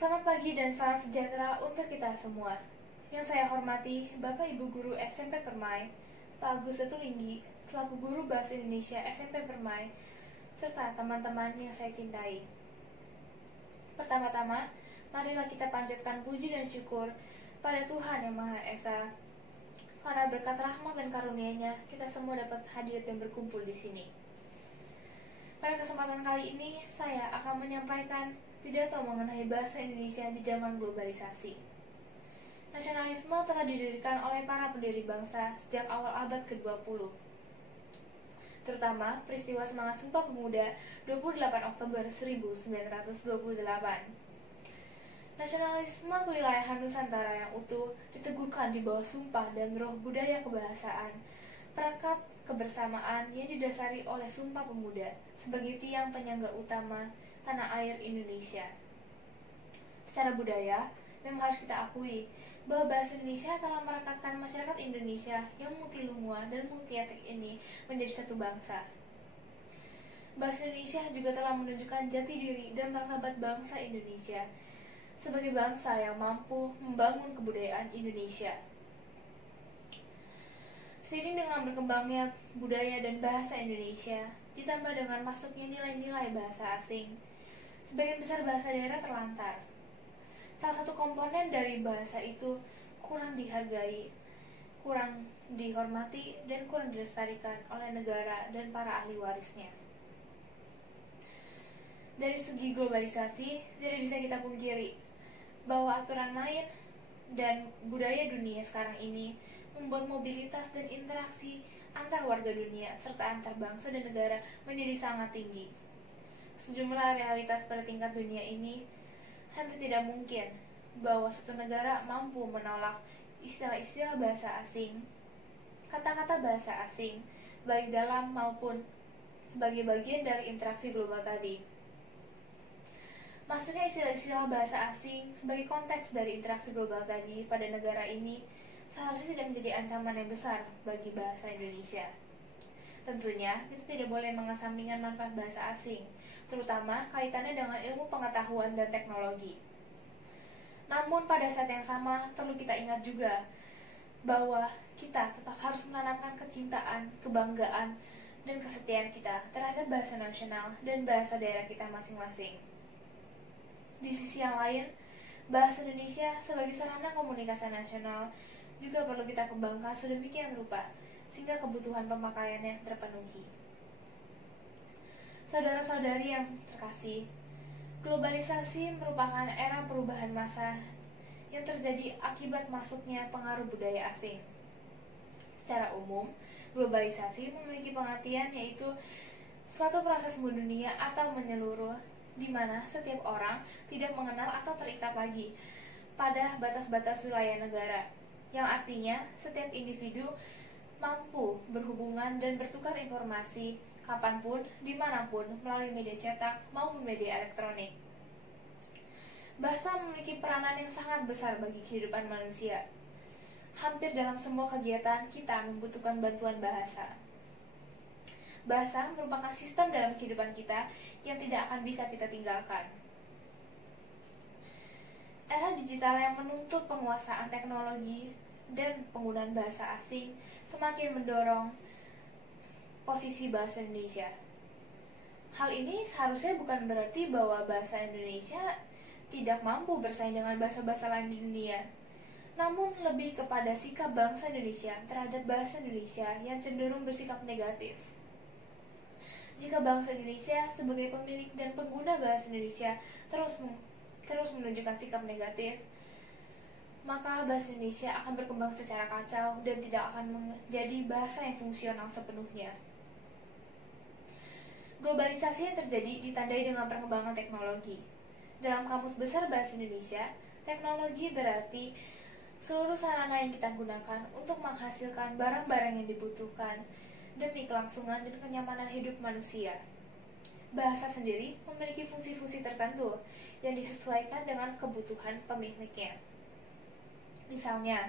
Selamat pagi dan salam sejahtera untuk kita semua. Yang saya hormati Bapak Ibu Guru SMP Permai, Pak Agus Datulinggi, selaku Guru Bahasa Indonesia SMP Permai, serta teman-teman yang saya cintai. Pertama-tama, marilah kita panjatkan puji dan syukur pada Tuhan Yang Maha Esa. Karena berkat rahmat dan karunia-Nya, kita semua dapat hadir dan berkumpul di sini. Pada kesempatan kali ini, saya akan menyampaikan pidato mengenai bahasa Indonesia di zaman globalisasi. Nasionalisme telah didirikan oleh para pendiri bangsa sejak awal abad ke-20. Terutama peristiwa semangat Sumpah Pemuda 28 Oktober 1928. Nasionalisme kewilayahan Nusantara yang utuh diteguhkan di bawah sumpah dan roh budaya kebahasaan, perangkat kebersamaan yang didasari oleh Sumpah Pemuda sebagai tiang penyangga utama tanah air Indonesia. Secara budaya, memang harus kita akui bahwa bahasa Indonesia telah merekatkan masyarakat Indonesia yang multilingua dan multietnik ini menjadi satu bangsa. Bahasa Indonesia juga telah menunjukkan jati diri dan martabat bangsa Indonesia sebagai bangsa yang mampu membangun kebudayaan Indonesia. Seiring dengan berkembangnya budaya dan bahasa Indonesia, ditambah dengan masuknya nilai-nilai bahasa asing, sebagian besar bahasa daerah terlantar. Salah satu komponen dari bahasa itu kurang dihargai, kurang dihormati, dan kurang dilestarikan oleh negara dan para ahli warisnya. Dari segi globalisasi, tidak bisa kita pungkiri bahwa aturan main dan budaya dunia sekarang ini membuat mobilitas dan interaksi antar warga dunia serta antar bangsa dan negara menjadi sangat tinggi. Sejumlah realitas pada tingkat dunia ini hampir tidak mungkin bahwa suatu negara mampu menolak istilah-istilah bahasa asing, kata-kata bahasa asing, baik dalam maupun sebagai bagian dari interaksi global tadi. Masuknya istilah-istilah bahasa asing sebagai konteks dari interaksi global tadi pada negara ini seharusnya tidak menjadi ancaman yang besar bagi bahasa Indonesia. Tentunya, kita tidak boleh mengesampingkan manfaat bahasa asing, terutama kaitannya dengan ilmu pengetahuan dan teknologi. Namun pada saat yang sama, perlu kita ingat juga bahwa kita tetap harus menanamkan kecintaan, kebanggaan, dan kesetiaan kita terhadap bahasa nasional dan bahasa daerah kita masing-masing. Di sisi yang lain, bahasa Indonesia sebagai sarana komunikasi nasional juga perlu kita kembangkan sedemikian rupa sehingga kebutuhan pemakaiannya terpenuhi. Saudara-saudari yang terkasih, globalisasi merupakan era perubahan massa yang terjadi akibat masuknya pengaruh budaya asing. Secara umum, globalisasi memiliki pengertian yaitu suatu proses mendunia atau menyeluruh di mana setiap orang tidak mengenal atau terikat lagi pada batas-batas wilayah negara, yang artinya setiap individu mampu berhubungan dan bertukar informasi kapanpun, dimanapun melalui media cetak maupun media elektronik. Bahasa memiliki peranan yang sangat besar bagi kehidupan manusia. Hampir dalam semua kegiatan kita membutuhkan bantuan bahasa. Bahasa merupakan sistem dalam kehidupan kita yang tidak akan bisa kita tinggalkan. Era digital yang menuntut penguasaan teknologi dan penggunaan bahasa asing semakin mendorong posisi bahasa Indonesia. Hal ini seharusnya bukan berarti bahwa bahasa Indonesia tidak mampu bersaing dengan bahasa-bahasa lain di dunia, namun lebih kepada sikap bangsa Indonesia terhadap bahasa Indonesia yang cenderung bersikap negatif. Jika bangsa Indonesia sebagai pemilik dan pengguna bahasa Indonesia terus menunjukkan sikap negatif, maka bahasa Indonesia akan berkembang secara kacau dan tidak akan menjadi bahasa yang fungsional sepenuhnya. Globalisasi yang terjadi ditandai dengan perkembangan teknologi. Dalam Kamus Besar Bahasa Indonesia, teknologi berarti seluruh sarana yang kita gunakan untuk menghasilkan barang-barang yang dibutuhkan demi kelangsungan dan kenyamanan hidup manusia. Bahasa sendiri memiliki fungsi-fungsi tertentu yang disesuaikan dengan kebutuhan pemiliknya. Misalnya,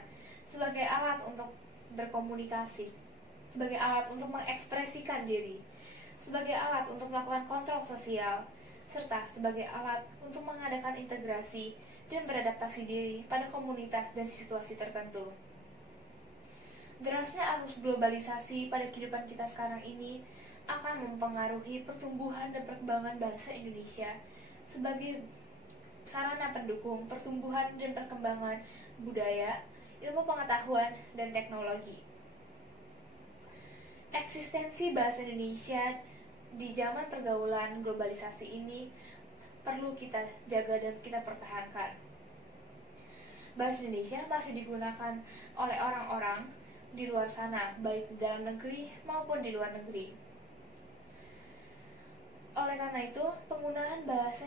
sebagai alat untuk berkomunikasi, sebagai alat untuk mengekspresikan diri, sebagai alat untuk melakukan kontrol sosial, serta sebagai alat untuk mengadakan integrasi dan beradaptasi diri pada komunitas dan situasi tertentu. Derasnya arus globalisasi pada kehidupan kita sekarang ini akan mempengaruhi pertumbuhan dan perkembangan bahasa Indonesia sebagai sarana pendukung pertumbuhan dan perkembangan budaya, ilmu pengetahuan, dan teknologi. Eksistensi bahasa Indonesia di zaman pergaulan globalisasi ini perlu kita jaga dan kita pertahankan. Bahasa Indonesia masih digunakan oleh orang-orang di luar sana, baik di dalam negeri maupun di luar negeri. Oleh karena itu, penggunaan bahasa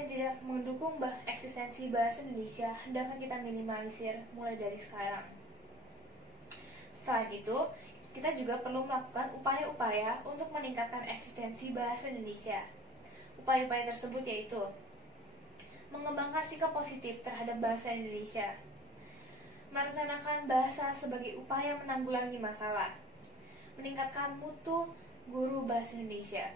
yang tidak mendukung eksistensi bahasa Indonesia hendaknya kita minimalisir mulai dari sekarang. Selain itu, kita juga perlu melakukan upaya-upaya untuk meningkatkan eksistensi bahasa Indonesia. Upaya-upaya tersebut yaitu mengembangkan sikap positif terhadap bahasa Indonesia, merencanakan bahasa sebagai upaya menanggulangi masalah, meningkatkan mutu guru bahasa Indonesia,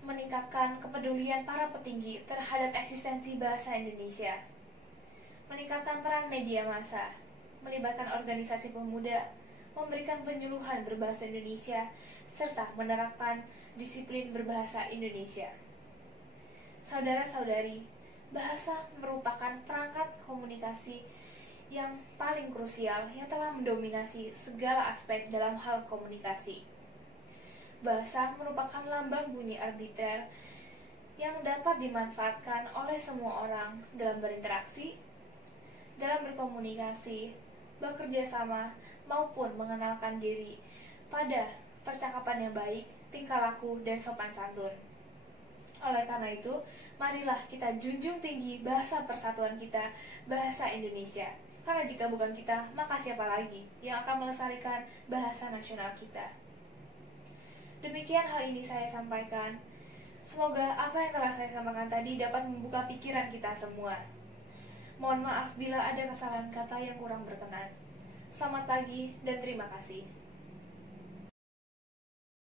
meningkatkan kepedulian para petinggi terhadap eksistensi bahasa Indonesia, meningkatkan peran media massa, melibatkan organisasi pemuda, memberikan penyuluhan berbahasa Indonesia, serta menerapkan disiplin berbahasa Indonesia. Saudara-saudari, bahasa merupakan perangkat komunikasi yang paling krusial yang telah mendominasi segala aspek dalam hal komunikasi. Bahasa merupakan lambang bunyi arbiter yang dapat dimanfaatkan oleh semua orang dalam berinteraksi, dalam berkomunikasi, bekerja sama, maupun mengenalkan diri pada percakapan yang baik, tingkah laku, dan sopan santun. Oleh karena itu, marilah kita junjung tinggi bahasa persatuan kita, bahasa Indonesia. Karena jika bukan kita, maka siapa lagi yang akan melestarikan bahasa nasional kita? Demikian hal ini saya sampaikan. Semoga apa yang telah saya sampaikan tadi dapat membuka pikiran kita semua. Mohon maaf bila ada kesalahan kata yang kurang berkenan. Selamat pagi dan terima kasih.